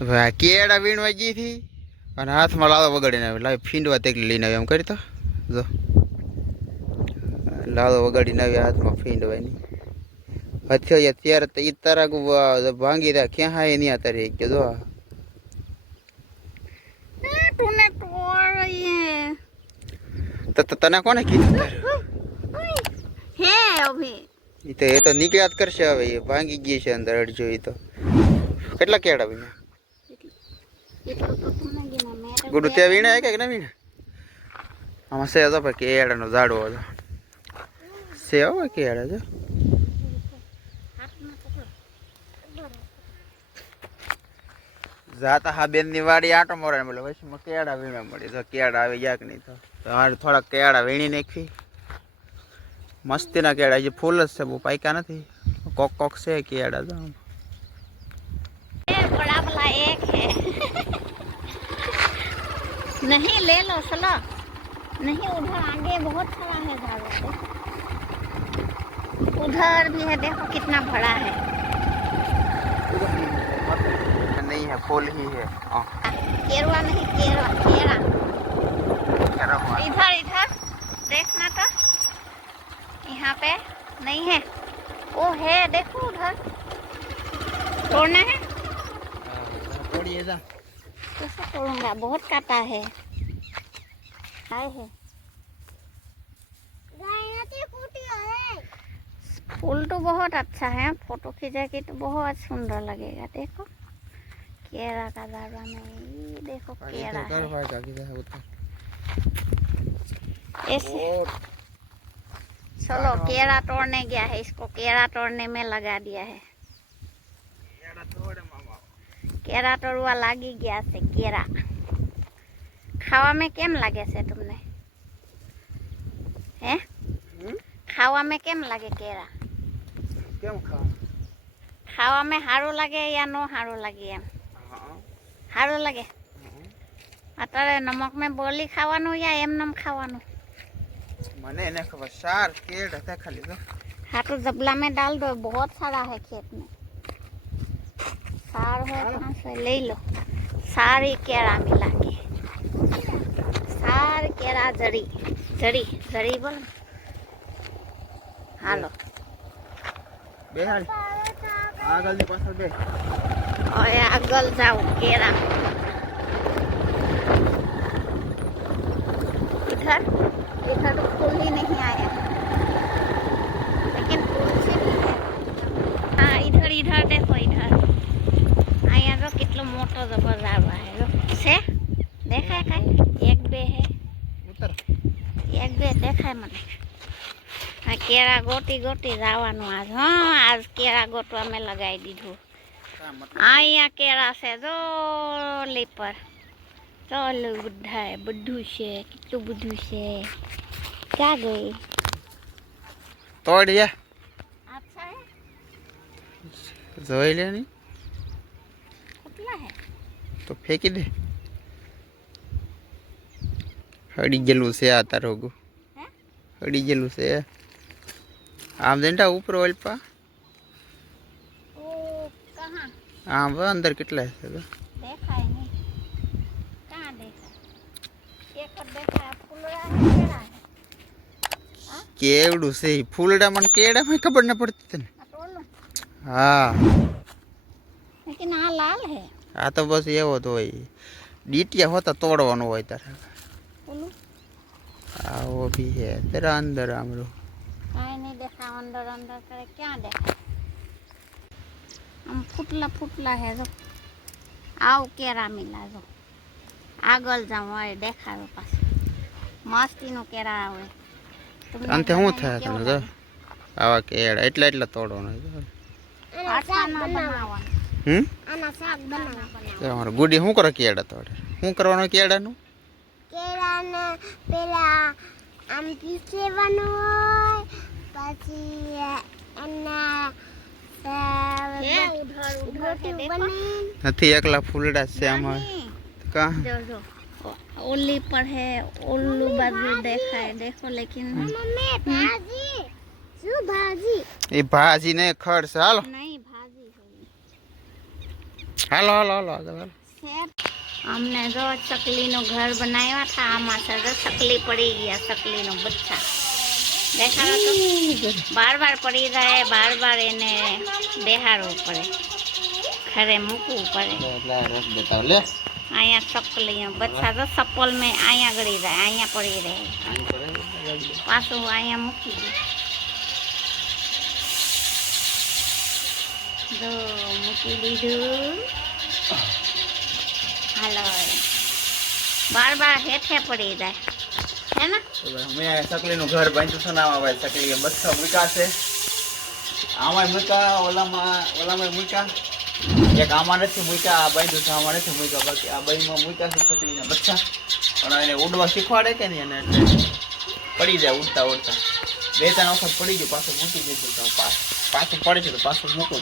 ભાઈ કેળા વીણવા ગઈ હતી અને હાથમાં લાલો વગાડીને આવી લાવી ફીંડવા તેકલી લઈને આવી એમ કરી તો જો લાલો વગાડીને આવી હાથમાં ફીંડવાની હથિયા ત્યારે તો ઈ તારા ભાંગી રહ્યા ક્યાં હા નહીં તારે કે જો તને કોને કીધું હે અભી એ તો નીકળ્યા જ કરશે હવે એ ભાંગી ગઈ છે અંદર અડજો એ તો કેટલા કેળા વીણા ગુડુ ત્યાં વીણા કે ના વીણા આમાં છે તો ભાઈ કેળાનો ઝાડવો હતો છે હવે કેળા જો જાતા હા બેન ની વાડી આટો મોરે બોલે વૈશ્વમાં કેળા વીણા મળી તો કેળા આવી ગયા કે નહીં તો હારે થોડાક કેળા વીણી નાખી મસ્તીના કેળા જે ફૂલ જ છે બહુ પાક્યા નથી કોક કોક છે કેળા તો बड़ा वाला एक है नहीं ले लो चलो नहीं उधर आगे बहुत सारा है झाड़ू उधर भी है देखो कितना बड़ा है नहीं है फूल ही है केरवा नहीं केरवा केरा इधर इधर देखना तो यहाँ पे नहीं है वो है देखो उधर तोड़ना है कैसे तोड़ूंगा बहुत काटा है आए है फूल तो बहुत अच्छा है फोटो खींचेगी तो बहुत सुंदर लगेगा देखो केरा का दाना में देखो केरा है ऐसे चलो केरा तोड़ने गया है इसको केरा तोड़ने में लगा दिया है केरा तोड़वा लागी गया से केरा खावा में केम लागे से तुमने हैं खावा में केम लागे केरा કેમ ખાવા में હારું લાગે યા નો હારું લાગે એમ હારું લાગે અત્યારે નમક में બોલી ખાવાનું યા એમ ખાવાનું મને એને ખબર સાર કેળ હતા ખાલી તો हाँ तो जबला में डाल दो बहुत सारा है खेत में सार है कहाँ से ले लो सारी केरा मिला के सार केरा जड़ी जड़ी जड़ी बोल हालो બે હાલ આગળ ની પાછળ બે और आगल जाओ केरा इधर इधर तो फूल ही नहीं आया लेकिन फूल से भी है हाँ इधर इधर देखो इधर आया तो कितना मोटो जबरदस्त हुआ है जो से देखा है कहीं एक बे है ઉતર एक बे देखा है मैंने हाँ केरा गोटी गोटी जावानु आज हाँ आज केरा गोटवा में लगाई दीधु અહીંયા કેળા છે જો લીપર ચાલો બધા બધું છે કેટલું બધું છે ક્યાં ગઈ તોડ યા અચ્છા હે જોઈ લે ની કેટલા હે તો ફેંકી દે હડી ગયેલું છે આ તારોગું હે હડી ગયેલું છે આમ દેંડા ઉપર ઓલપા ओ कहाँ આમ અંદર કેટલા છે તો देखा है नहीं कहाँ देखा एक और देखा फूलड़ा है केड़ा है કેવડું છે ફૂલડા મને કેડામાં ખબર ન પડતી તને हाँ तोड़ लो હા लेकिन हाँ लाल है આ તો બસ એવો તો હોય ડીટિયા હોતા તોડવાનું હોય તારે बोलो આવો બી હે તેરા અંદર આમરો कहीं नहीं देखा अंदर अंदर करे क्या देखा हम फुटला फुटला है जो आओ केरा मिला जो આગળ જાઉં હોય દેખાડો પાછું મસ્તીનું કેરા આવે અંતે શું થાય તને જો આવા કેળા એટલા એટલા તોડવાના આના બનાવવાનું આના શાક બનાવવાનું અમારે ગુડી શું કરે કેળા તોડે શું કરવાનું કેળાનું કેળાને પેલા આમ પીસવાનું હોય પછી એના નથી એકલા ફૂલડા છે આમાં કા जो जो ओली पर है ओल्लू बाजू देखा है देखो लेकिन मम्मी भाजी શું ભાજી એ ભાજી ને ખડ છે હાલો નહીં ભાજી હાલો હાલો હાલો હાલો हमने जो चकली नो घर बनाया था आमा से जो चकली पड़ी गया चकली नो बच्चा देखा तो बार बार पड़ी रहे बार बार इने बेहारो पड़े खरे मूकू पड़े रस बताओ ले आया चकली बच्चा जो चप्पल में आया गड़ी रहे आया पड़ी रहे पासो आया मूकी दो मूकी दीदू हेलो बार बार हेठे पड़ी जाए है ना मैं सकली નું ઘર બાંધ્યું છે ને આમાં ભાઈ सकली બચ્ચા મૂકા છે આમાં મૂકા ઓલામાં મૂકા એક આમાં નથી મૂકા આ બાંધ્યું છે આમાં નથી મૂકા બાકી આ બાઈમાં મૂકા છે सकली ના બચ્ચા પણ એને ઉડવા શીખવાડે કે નહીં એને એટલે પડી જાય ઉડતા ઉડતા બે ત્રણ વખત પડી ગયું પાછું મૂકી દીધું તો પાછું પડે છે તો પાછું મૂકું